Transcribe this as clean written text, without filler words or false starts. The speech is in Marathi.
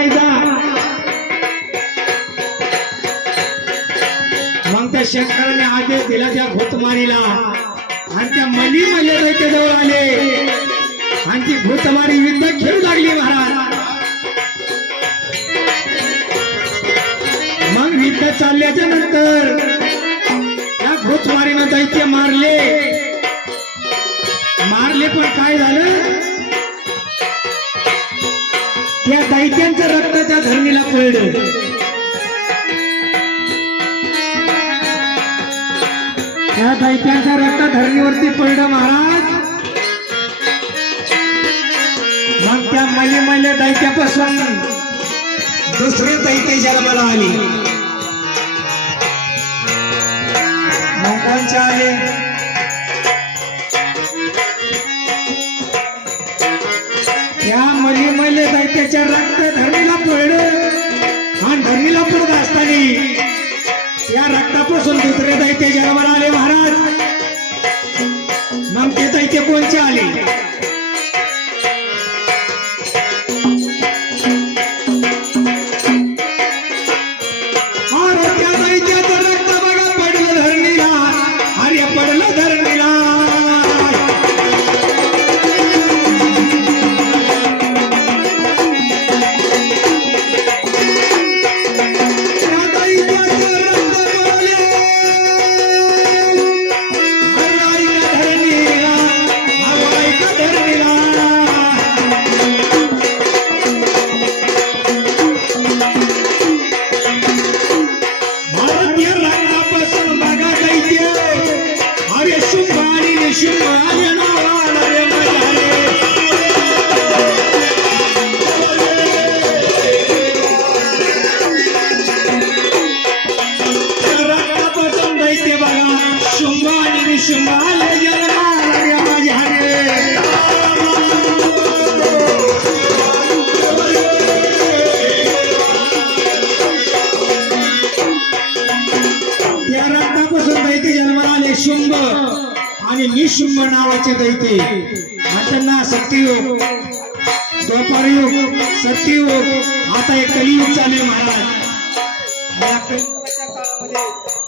करायचा. मग त्या शंकराने आदेश दिला त्या भूतमारीला आणि त्या मली दैत्याजवळ आले आणि ती भूतमारी युद्ध खेळू लागली महाराज. मग युद्ध चालल्याच्या नंतर त्या भूतमारीनं दैत्य मारले. पण काय झालं, त्या दैत्यांचं रक्त त्या धरणीला पडलं. त्या दैत्यांचं रक्त धरणीवरती पडलं महाराज. मग त्या मले दैत्यापासून दुसरे दैत्य जन्माला आले. मग कोणचे आले, त्या मले दैत्याच्या रक्त धरणीला पडलं आणि धरणीला पडत असताना या रक्तापासून दुसरे दैत्य जन्माला आले महाराज. मग ते दैत्य कोणचे आले, अरे त्या दैत्याचं रक्त बघा पडलं धरणीला. अरे पडलं धरणीला. शुंभ आणि निशुंभ नावाचे दैत्य त्यांना सत्ययुग, द्वापारयुग, सत्ययुग, आता एक कलियुग चालू महाराज. या कलियुगाच्या काळामध्ये